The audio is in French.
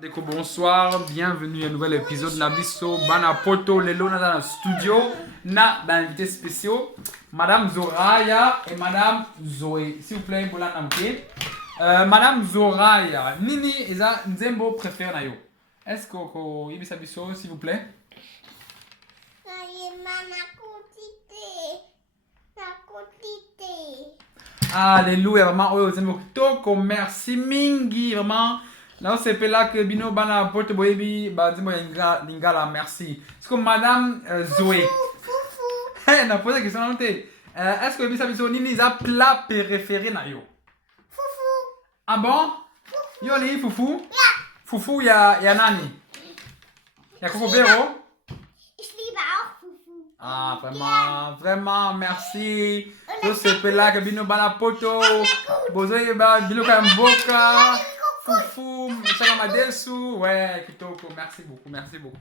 Deko, bonsoir, bienvenue à un nouvel épisode na biso bana poto lelo na dans le studio na d'invités spéciaux Madame Zoraya et Madame Zoé. S'il vous plaît, bola namke. Madame Zoraya, nini eza nzembo préféré na yo? Est-ce que ko yibisa biso s'il vous plaît? Alléluia, vraiment oyo nzembo kitoko, merci mingi vraiment. Là, c'est là que Bino Bana Porte Boyebi, Badimo Lingala, merci. C'est comme Madame Zoé. Elle n'a posé la question. Est-ce que Bisa Biso Nini a plat préféré na yo? Foufou. Ah bon? Yo li foufou? Foufou ya nani? Ya Coco Bero? Ich liebe auch Fufu. Ah, vraiment, vraiment, merci. So c'est là que Bino Bana Poto, Bozoye Bilo Kamboka. Foufou, Chaka Madelsu, ouais, Kitoko, merci beaucoup, merci beaucoup.